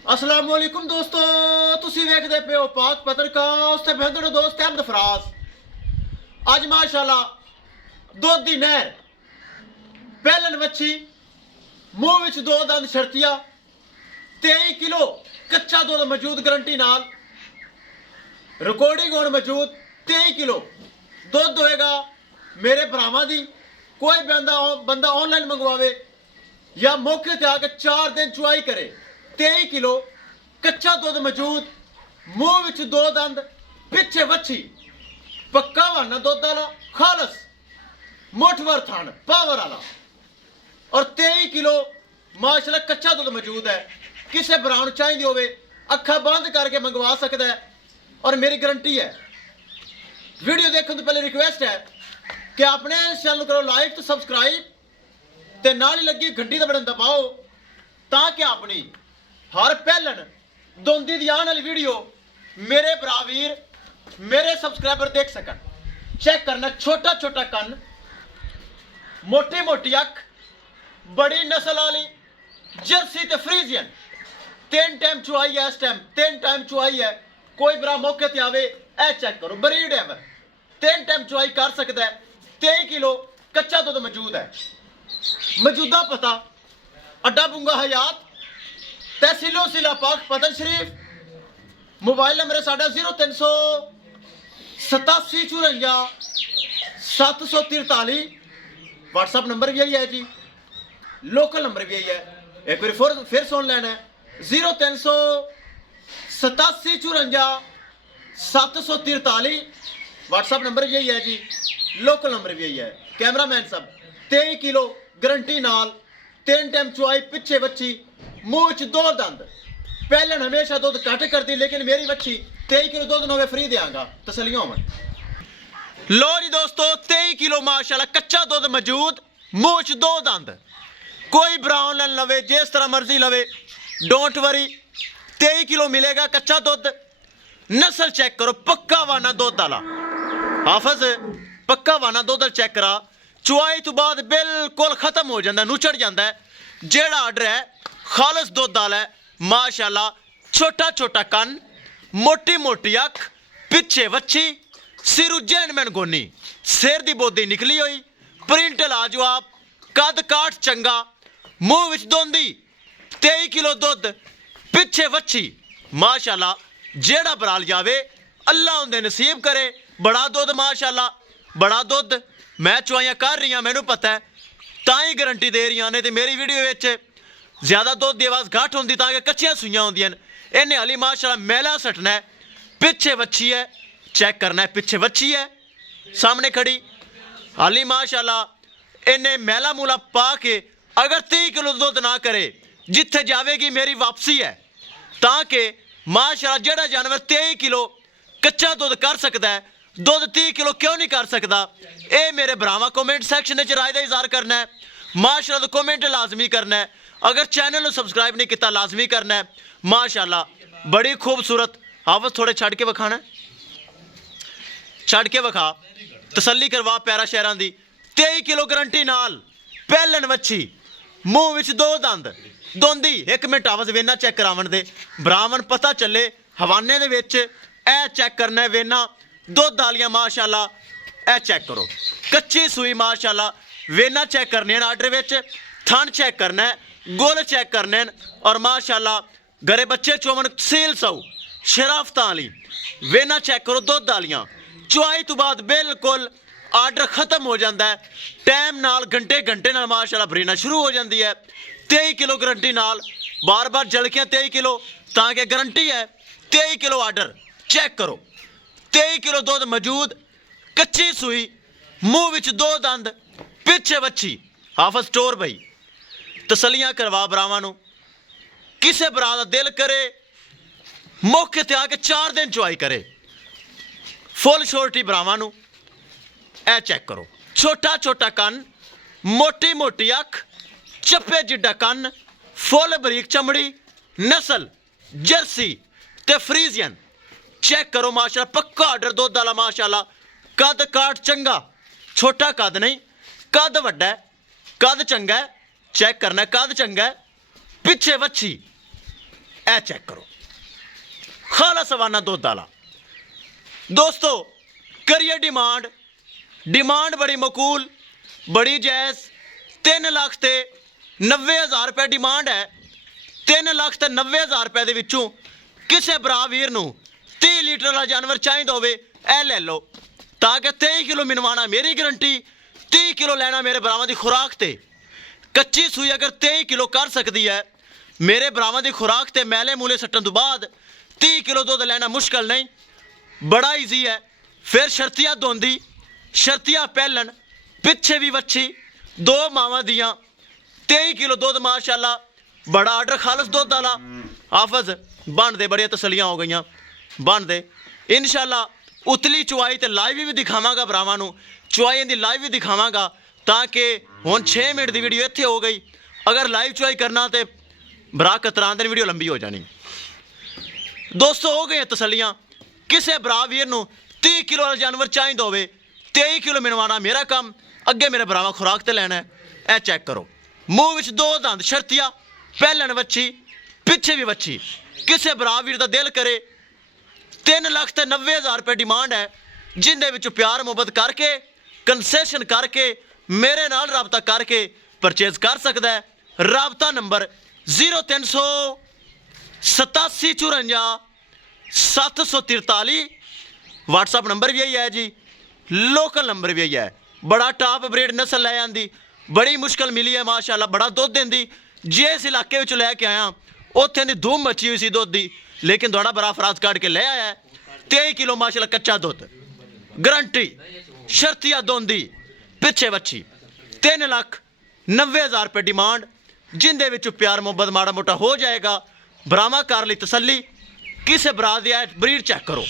अस्सलाम वालेकुम दोस्तों, तुसी वेखदे पे हो पाक पत्रकार ते मेरा दोस्त अहमद फराज। अज माशाल्लाह दुध दी नहर पहलन वच्छी मुंह विच दो दंद छड़तिया 23 किलो कच्चा दुध मौजूद गारंटी नाल रिकॉर्डिंग होने मौजूद 23 किलो दुध होएगा मेरे भरावां दी। कोई बंदा ऑनलाइन मंगवावे या मौके ते आके 4 दिन चुआई करे 23 किलो कच्चा दुध मौजूद, मुंह विच दो दंद, पिछे वच्छी, पक्का वाना दुध वाला खालस मुठवर थान पावर वाला और 23 किलो माशाल्लाह कच्चा दुध मौजूद है। किसे ब्राउन चाहिए होवे अखा बंद करके मंगवा सकता है और मेरी गारंटी है। वीडियो देखने तो पहले रिक्वेस्ट है कि अपने चैनल करो लाइक तो सब्सक्राइब ते नाल ही लगी घंटी का बटन दबाओ ताकि अपनी हर पहलन दोंदी दी आने वाली वीडियो मेरे भरावीर मेरे सब्सक्राइबर देख सकन। चेक करना, छोटा छोटा कन, मोटी मोटी अख, बड़ी नस्ल वाली जर्सी ते फ्रीजियन। 3 टाइम चुआई है, इस टाइम 3 टाइम चुआई है। कोई बरा मौके ते आवे ए चेक करो, ब्रीड है 3 टाइम चुआई कर सकता है। 23 किलो कच्चा दुध मौजूद है। मौजूदा पता अड्डा बुंगा हयात तहसीलो सिला पाक पतन शरीफ। मोबाइल नंबर है साढ़ा 038754 व्हाट्सअप नंबर भी यही है जी, लोकल नंबर भी यही है। एक बार फिर सुन लेना है 038754 व्हाट्सअप नंबर यही है जी, लोकल नंबर भी यही है। कैमरामैन सब 23 किलो गारंटी नाल 3 टाइम चुआई, पिछे बच्ची, मुंह च दो दंद। पहलन हमेशा दुध घट करती लेकिन मेरी बच्ची 23 किलो दुध नवे फ्री देंगा, तसलियां होवन। लो जी दोस्तों 23 किलो माशाल्लाह कच्चा दुध मौजूद, मुंह च दो दंद। कोई ब्राउन लाइन लवे जिस तरह मर्जी लवे, डोंट वरी 23 किलो मिलेगा कच्चा दुध। नस्ल चेक करो, पक्का वाना दुध वाला हाफज, पक्का वाना दुध चेक करा। चुआई तो बाद बिल्कुल खत्म हो जाता, नुचड़ जाता है। जेड़ा आर्डर है खालस दुध वाला है माशाल्लाह। छोटा छोटा कन, मोटी मोटी अख, पिछे वच्छी, सिर जैनमैन गोनी, सिर दी बोदी निकली हुई, प्रिंट लाजवाब, कद काठ चंगा, मुंह विच दोंदी, 23 किलो दुध, पिछे वच्छी माशाल्लाह। जेड़ा बराल जावे अल्लाह उंदे नसीब करे। बड़ा दुध माशाल्लाह, बड़ा दुध। मैं चुआइयां कर रही हूँ, मैनू पता है, ताई गारंटी दे रही ने। तो मेरी वीडियो विच ज्यादा दुध की आवाज़ घट होंगी ताकि कच्चियां सुइयां होंदियां। इन्हें हाली माशाल्लाह मैला सटना है, पिछे वच्छी है, चेक करना है, पिछे वच्छी है सामने खड़ी। हाली माशाल्लाह इन्हें मैला मूला पा के अगर 23 किलो दुध ना करे जिथे जाएगी मेरी वापसी है। ताकि माशाल्लाह जेड़ा जानवर 23 किलो कच्चा दुध कर सकता है, दुध 30 किलो क्यों नहीं कर सकता? ये मेरे भरावा कमेंट सैक्शन में राय का इजहार करना है। माशाल्लाह तो कमेंट लाजमी करना है। अगर चैनल को सब्सक्राइब नहीं किया लाजमी करना है। माशाल्लाह बड़ी खूबसूरत। हाफज थोड़े छड़ के विखाना, छड़ के विखा, तसल्ली करवा पैरा शहर की। 23 किलो गारंटी नाल पहलन वच्छी, मुंह विच दो दंद, दोंदी। 1 मिनट हाफज वेना चेक करावन दे, ब्राह्मण पता चले हवाने दे विच ए चेक करना है। वेना दुध वालियां माशाल्लाह ए चेक करो, कच्ची सूई माशाल्लाह। वेना चेक करने आर्डर विच, थन चेक करना है, गुल चेक करने और माशाल्लाह घरे बच्चे चोवन सील सौ शराफतां वाली। वेना चेक करो दुध वालियां। चुआई तो बाद बिल्कुल आर्डर खत्म हो जाता है, टाइम नाल घंटे घंटे नाल माशाल्लाह भरीना शुरू हो जाती है। 23 किलो गारंटी नाल, बार बार जलकियां 23 किलो ताकि गारंटी है। 23 किलो आर्डर चेक करो, 23 किलो दुध मौजूद, कच्ची सूई, मुंह विच दो दंद, पिछे वच्छी। हाफज स्टोर भाई तसलियां करवा भरावां नूं। किसे भरा दा दिल करे मौके ते आके 4 दिन चुआई करे, फुल श्योरिटी भरावां नूं। ए चेक करो, छोटा छोटा कन, मोटी मोटी अख, चप्पे जिड्डा कन, फुल बरीक चमड़ी, नस्ल जर्सी ते फ्रीजियन। चेक करो माशाल्लाह पक्का आर्डर दुध वाला माशाल्लाह। कद काठ चंगा, छोटा कद नहीं, कद वड्डा है, कद चंगा है। चेक करना, कद चंगा है, पिछे वच्छी, ਇਹ ਚੈੱਕ ਕਰੋ, ਖਾਲਸ ਹਵਾਨਾ ਦੁੱਧ ਵਾਲਾ। ਦੋਸਤੋ ਕਰੀਏ डिमांड बड़ी मकूल, बड़ी जायज़। 3,90,000 रुपये डिमांड है। 3,90,000 रुपये ਦੇ ਵਿੱਚੋਂ ਕਿਸੇ ਭਰਾ ਵੀਰ ਨੂੰ 30 ਲੀਟਰ ਵਾਲਾ ਜਾਨਵਰ ਚਾਹੀਦਾ ਹੋਵੇ ਇਹ ਲੈ ਲਓ, ਤਾਂ ਕਿ 23 ਕਿਲੋ ਮਿਨਵਾਣਾ ਮੇਰੀ ਗਰੰਟੀ, 30 ਕਿਲੋ ਲੈਣਾ ਮੇਰੇ ਭਰਾਵਾਂ ਦੀ ਖੁਰਾਕ ਤੇ। ਕੱਚੀ ਸੂਈ ਅਗਰ 23 ਕਿਲੋ ਕਰ ਸਕਦੀ ਹੈ ਮੇਰੇ ਭਰਾਵਾਂ ਦੀ ਖੁਰਾਕ ਤੇ ਮੈਲੇ ਮੂਲੇ ਸੱਟਣ ਤੋਂ ਬਾਅਦ 30 ਕਿਲੋ ਦੁੱਧ ਲੈਣਾ ਮੁਸ਼ਕਲ ਨਹੀਂ, ਬੜਾ ਈਜ਼ੀ ਹੈ। ਫਿਰ ਸ਼ਰਤੀਆ ਦੋਂਦੀ, ਸ਼ਰਤੀਆ ਪਹਿਲਣ, ਪਿੱਛੇ ਵੀ ਵੱਛੀ, 2 ਮਾਵਾਂ ਦੀਆਂ, 23 ਕਿਲੋ ਦੁੱਧ माशाअल्लाह, बड़ा आर्डर खालस दुद्ध वाला। हाफज बन दे, बड़िया तसलियां हो गई बन दे इंशाअल्लाह। उतली चुवाई तो लाइव भी दिखावांगा भरावां नूं, चुवाई दी लाइव भी दिखावांगा, ताकि हुण 6 मिनट की वीडियो इत्थे हो गई। अगर लाइव चुवाई करना तो भरा कतरान दी वीडियो लंबी हो जानी। दोस्तों हो गई तसलियां। किसी भरा वीर नूं 30 किलो वाला जानवर चाहिए होवे, 23 किलो मिनवाना मेरा काम, अगे मेरे भरावां खुराक ते लैना है। ए चेक करो, मूँह विच 2 दंद, शर्तिया पहलन वच्छी, पिछे भी वच्छी। किसी भरा वीर दा दिल करे 3,90,000 रुपये डिमांड है, जिंदे विचों प्यार मुहब्बत करके कंसैशन करके मेरे नाल राबता करके परचेज कर सकता है। राबता नंबर 038754 व्हाट्सअप नंबर भी यही है जी, लोकल नंबर भी यही है। बड़ा टॉप ब्रीड नस्ल लै आंदी, बड़ी मुश्किल मिली है माशाअल्लाह, बड़ा दुध देंदी। जिस इलाके विचों लैके आया उत्थे दी धूम मची हुई सी दुध दी, लेकिन थोड़ा बड़ा फराज काट के ले आया है। 23 किलो माशाअल्लाह कच्चा दुध, गारंटी, शर्तिया दोंदी, पिछे वच्छी। 3,90,000 रुपये डिमांड, जिंदे विचों प्यार मुहब्बत माड़ा मोटा हो जाएगा। भरावां कर लई तसल्ली, किसे भरा दी ब्रीड चेक करो,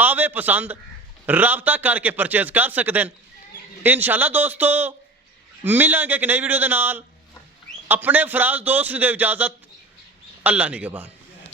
आवे पसंद, राबता करके परचेज कर सकते हैं इंशाअल्लाह। दोस्तों मिलांगे एक नई वीडियो के नाल। अपने फराज दोस्त नूं दे इजाजत, अल्लाह निगहबान।